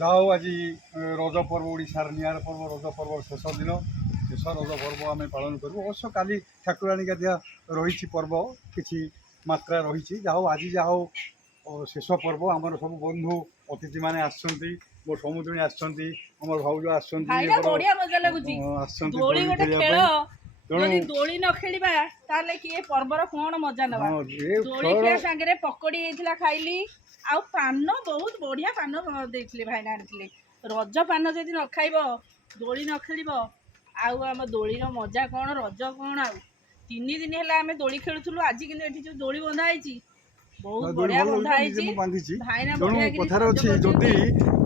যাও আজি রজ পর্ব ওড়িশার নিয়ার পর্ব রজ পর্ব শেষ দিন শেষ রজ পর্ব আমি পালন করবু অবশ্য কালি ঠাকুরাণী গাধিয়া রয়েছে পর্ব কিছু মাত্রা রয়েছে যাও আজি যাও শেষ পর্ব আমার সব বন্ধু অতিথি মানে আসছেন মো সমুদ্রী আসছেন আমার ভাউজ আসছেন বড়িয়া মজা লাগুଛି আসছেন ଦୋଳି ଗୋଟେ ଖେଳ ଯଦି ଦୋଳି ନ ଖେଳିବା ତାହେଲେ କିଏ ପର୍ବର କଣ ମଜା ନେବା ଦୋଳି ଖେଳ ସାଙ୍ଗରେ ପକୋଡି ହେଇଥିଲା ଖାଇଲି ଆଉ ପାନ ବହୁତ ବଢିଆ ପାନ ଦେଇଥିଲେ ଭାଇନା ଆଣିଥିଲେ ରଜ ପାନ ଯଦି ନ ଖାଇବ ଦୋଳି ନ ଖେଳିବ ଆଉ ଆମ ଦୋଳିର ମଜା କଣ ରଜ କଣ ଆଉ 3 ଦିନ ହେଲା ଆମେ ଦୋଳି ଖେଳୁଥିଲୁ ଆଜି କିନ୍ତୁ ଏଠି ଯୋଉ ଦୋଳି ବନ୍ଧା ହେଇଛି ବହୁତ ବଢିଆ ବନ୍ଧା ହେଇଛି ଭାଇନା ତେଣୁ କଥାରେ ଅଛି ଯଦି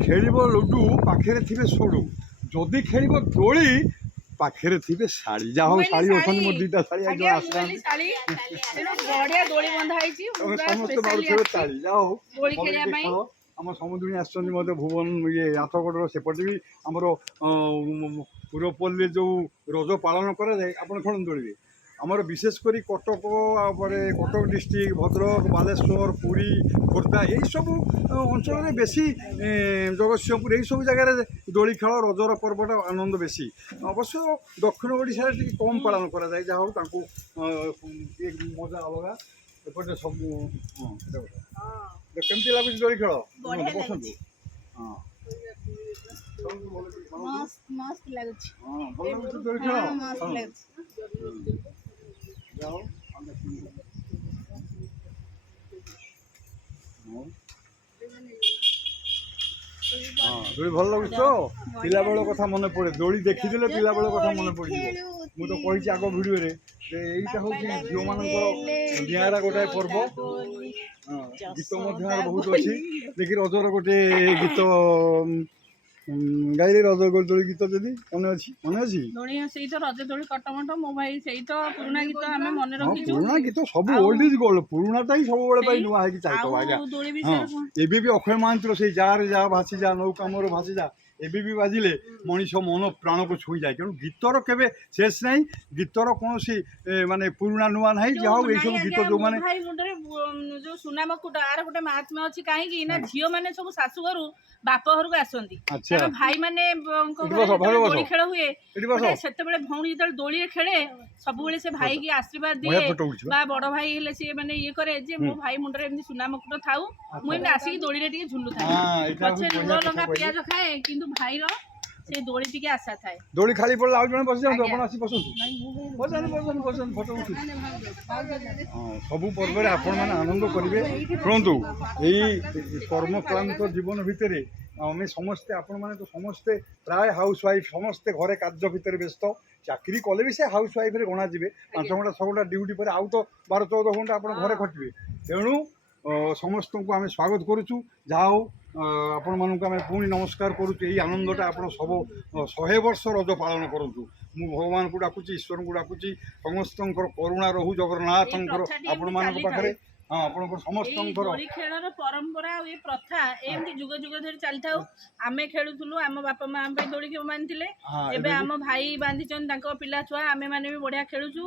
ଖେଳିବ ଲୁଡୁ ପାଖରେ ଥିବେ ସୋଡୁ ଯଦି ଖେଳିବ ଦୋଳି ପାଖରେ ଥିବେ ଶାଢ଼ୀ ଯାହା ହଉ ଶାଢ଼ୀ ଅଛନ୍ତି ମୋର ଦୁଇଟା ଶାଢ଼ୀ ଆଜି ଆସିଲାଣି ବଢିଆ ଦୋଳି ବନ୍ଧା ହେଇଛି ସମସ୍ତେ ମାରୁଥିବେ ତାଳି ଯାହା ହଉ ଦୋଳି ଖେଳିବା ପାଇଁ ଆମ ସମୁଦ୍ରୀ ଆସିଛନ୍ତି ମଧ୍ୟ ଭୁବନ ଇଏ ଆଠଗଡ଼ର ସେପଟେ ବି ଆମର ପୁରପଲ୍ଲୀରେ ଯେଉଁ ରଜ ପାଳନ କରାଯାଏ ଆପଣ ଖେଳନ୍ତି ଦୋଳିରେ ଆମର ବିଶେଷ କରି କଟକ ପରେ କଟକ ଡିଷ୍ଟ୍ରିକ୍ଟ ଭଦ୍ରକ ବାଲେଶ୍ୱର ପୁରୀ ଖୋର୍ଦ୍ଧା ଏଇସବୁ ଅଞ୍ଚଳରେ ବେଶୀ ଜଗତସିଂହପୁର ଏଇସବୁ ଜାଗାରେ ଦୋଳି ଖେଳ ରଜର ପର୍ବଟା ଆନନ୍ଦ ବେଶୀ ଅବଶ୍ୟ ଦକ୍ଷିଣ ଓଡ଼ିଶାରେ ଟିକେ କମ୍ ପାଳନ କରାଯାଏ ଯାହା ହଉ ତାଙ୍କୁ ମଜା ଅଲଗା ଏପଟେ ସବୁ ହଁ କେମିତି ଲାଗୁଛି ଦୋଳି ଖେଳ ବସନ୍ତୁ ହଁ ମସ୍ତ ଲାଗୁଛି ହଁ ଭଲ ଲାଗୁଛି ଦୋଳି ଖେଳ ମସ୍ତ ଲାଗୁଛି ଯାଅ ହଁ ଦୋଳି ଭଲ ଲାଗୁଛି ତ ପିଲାବେଳ କଥା ମନେ ପଡ଼େ ଦୋଳି ଦେଖିଦେଲେ ପିଲାବେଳ କଥା ମନେ ପଡ଼ିଯିବ ମୁଁ ତ କହିଛି ଆଗ ଭିଡ଼ିଓରେ ଯେ ଏଇଟା ହେଉଛି ଝିଅମାନଙ୍କର ନିଆରା ଗୋଟାଏ ପର୍ବ ହଁ ଗୀତ ମଧ୍ୟ ବହୁତ ଅଛି ଦେଖି ରଜର ଗୋଟେ ଗୀତ ଗାଇଲେ ରଜ ଦୋଳି ଗୀତ ଯଦି ମନେ ଅଛି ଦୋଳି ସେଇ ତ ରଜ ଦୋଳି କଟମଟ ମୋ ଭାଇ ସେଇ ତ ପୁରୁଣା ଗୀତ ଆମେ ମନେ ରଖିଛୁ ପୁରୁଣା ଗୀତ ସବୁ ଓଲ୍ଡ ଇଜ୍ ଗୋଲ୍ଡ ପୁରୁଣାଟା ହିଁ ସବୁବେଳେ ପାଇଁ ନୂଆ ହେଇକି ଚାଲିଥିବ ଆଜ୍ଞା ହଁ ଏବେ ବି ଅକ୍ଷୟ ମହାନ୍ତିର ସେଇ ଯାରେ ଯା ଭାସି ଯା ନୌକା ମୋର ଭାସି ଯା ଏବେ ବି ବାଜିଲେ ମଣିଷ ମନ ପ୍ରାଣକୁ ଛୁଇଁଯାଏ ତେଣୁ ଗୀତର କେବେ ଶେଷ ନାହିଁ ଗୀତର କୌଣସି ମାନେ ପୁରୁଣା ନୂଆ ନାହିଁ ଯାହା ହଉ ଏଇସବୁ ଗୀତ ଯୋଉମାନେ ଭାଇ ମୁଣ୍ଡରେ ଯୋଉ ସୁନା ମୁକୁଟ ଆର ଗୋଟେ ମହାତ୍ମା ଅଛି କାହିଁକି ନା ଝିଅ ମାନେ ସବୁ ଶାଶୁ ଘରୁ ବାପ ଘରକୁ ଆସନ୍ତି କାରଣ ଭାଇ ମାନେ ଦୋଳି ଖେଳ ହୁଏ ସେତେବେଳେ ଭଉଣୀ ଯେତେବେଳେ ଦୋଳିରେ ଖେଳେ ସବୁବେଳେ ସେ ଭାଇକି ଆଶୀର୍ବାଦ ଦିଏ ବା ବଡ ଭାଇ ହେଲେ ସିଏ ମାନେ ଇଏ କରେ ଯେ ମୋ ଭାଇ ମୁଣ୍ଡରେ ଏମିତି ସୁନା ମୁକୁଟ ଥାଉ ମୁଁ ଏମିତି ଆସିକି ଦୋଳିରେ ଟିକେ ଝୁଲୁଥାଏ ପଛେ ଲୁଣ ଲଙ୍କା ପିଆଜ ଖାଏ କିନ୍ତୁ ଭାଇର ସେ ଦୋଳି ଟିକେ ଆଶା ଥାଏ ଦୋଳି ଖାଲି ପଡ଼ିଲେ ଆଉ ଜଣେ ବସିଯାଆନ୍ତୁ ଆପଣ ଆସି ବସନ୍ତୁ ଫଟୋ ଉଠୁ ସବୁ ପର୍ବରେ ଆପଣମାନେ ଆନନ୍ଦ କରିବେ ଶୁଣନ୍ତୁ ଏଇ କର୍ମକ୍ଲାନ୍ତ ଜୀବନ ଭିତରେ ଆମେ ସମସ୍ତେ ଆପଣମାନେ ତ ସମସ୍ତେ ପ୍ରାୟ ହାଉସ୍ ୱାଇଫ୍ ସମସ୍ତେ ଘରେ କାର୍ଯ୍ୟ ଭିତରେ ବ୍ୟସ୍ତ ଚାକିରି କଲେ ବି ସେ ହାଉସ୍ ୱାଇଫ୍ରେ ଗଣାଯିବେ 5 ଘଣ୍ଟା 6 ଘଣ୍ଟା ଡ୍ୟୁଟି ପରେ ଆଉ ତ 12-14 ଘଣ୍ଟା ଆପଣ ଘରେ ଖଟିବେ ତେଣୁ ସମସ୍ତଙ୍କୁ ଆମେ ସ୍ୱାଗତ କରୁଛୁ ଯାହା ହଉ ଆପଣମାନଙ୍କୁ ଆମେ ପୁଣି ନମସ୍କାର କରୁଛୁ ଏଇ ଆନନ୍ଦଟା ଆପଣ ସବୁ 100 ବର୍ଷ ରଜ ପାଳନ କରନ୍ତୁ ମୁଁ ଭଗବାନଙ୍କୁ ଡାକୁଛି ଈଶ୍ୱରଙ୍କୁ ଡାକୁଛି ସମସ୍ତଙ୍କର କରୁଣା ରହୁ ଜଗନ୍ନାଥଙ୍କର ଆପଣମାନଙ୍କ ପାଖରେ ହଁ ଆପଣଙ୍କର ସମସ୍ତଙ୍କର ଦୋଳି ଖେଳର ପରମ୍ପରା ଆଉ ଏ ପ୍ରଥା ଏମିତି ଯୁଗ ଯୁଗ ଧରି ଚାଲିଥାଉ ଆମେ ଖେଳୁଥିଲୁ ଆମ ବାପା ମା ଆମ ପାଇଁ ଦୋଳି ବାନ୍ଧିଥିଲେ ଏବେ ଆମ ଭାଇ ବାନ୍ଧିଛନ୍ତି ତାଙ୍କ ପିଲା ଛୁଆ ଆମେ ମାନେ ବି ବଢିଆ ଖେଳୁଛୁ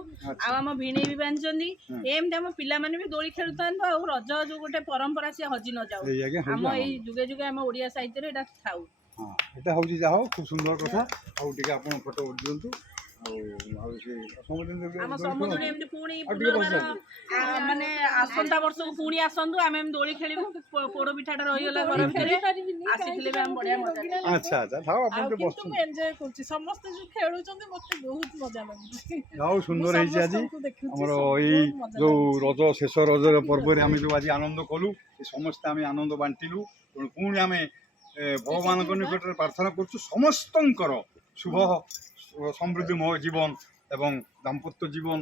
ଆଉ ଆମ ଭିଣେଇ ବି ବାନ୍ଧିଛନ୍ତି ଏମିତି ଆମ ପିଲାମାନେ ବି ଦୋଳି ଖେଳୁଥାନ୍ତୁ ଆଉ ରଜ ଯୋଉ ଗୋଟେ ପରମ୍ପରା ସିଏ ହଜି ନ ଯାଉ ଆମ ଏଇ ଯୁଗେ ଯୁଗେ ଆମ ଓଡିଆ ସାହିତ୍ୟରେ ଏଇଟା ଥାଉ ହଁ ଏଇଟା ହେଉଛି ଯାହା ହଉ ଖୁବ ସୁନ୍ଦର କଥା ଆଉ ଟିକେ ଆପଣ ଫଟୋ ଦିଅନ୍ତୁ ଆମ ସମୁଦ୍ରରେ ଏମିତି ପୁଣି ମାନେ ଆସନ୍ତା ବର୍ଷକୁ ପୁଣି ଆସନ୍ତୁ ଆମେ ଏମିତି ଦୋଳି ଖେଳିବୁ ପୋଡ ପିଠାଟା ରହିଗଲା ଘର ଭିତରେ ଆସିଥିଲେ ବି ଆମେ ବଢିଆ ମଜା ଆଚ୍ଛା ଥାଉ ଆପଣ ଟିକେ ବସନ୍ତୁ ମୁଁ ଏନ୍ଜୟ କରୁଛି ସମସ୍ତେ ଯୋଉ ଖେଳୁଛନ୍ତି ମତେ ବହୁତ ମଜା ଲାଗୁଛି ଯାଉ ସୁନ୍ଦର ହେଇଛି ଆଜି ଆମର ଏଇ ଯୋଉ ରଜ ଶେଷ ରଜର ପର୍ବରେ ଆମେ ଯୋଉ ଆଜି ଆନନ୍ଦ କଲୁ ସମସ୍ତେ ଆମେ ଆନନ୍ଦ ବାଣ୍ଟିଲୁ ତେଣୁ ପୁଣି ଆମେ ଭଗବାନଙ୍କ ନିକଟରେ ପ୍ରାର୍ଥନା କରୁଛୁ ସମସ୍ତଙ୍କର ଶୁଭ ସମୃଦ୍ଧିମୟ ଜୀବନ ଏବଂ ଦାମ୍ପତ୍ୟ ଜୀବନ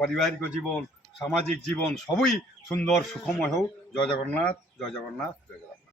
ପାରିବାରିକ ଜୀବନ ସାମାଜିକ ଜୀବନ ସବୁই ସୁନ୍ଦର ସୁଖମୟ ହେଉ ଜୟ ଜଗନ୍ନାଥ ଜୟ ଜଗନ୍ନାଥ ଜୟ ଜଗନ୍ନାଥ।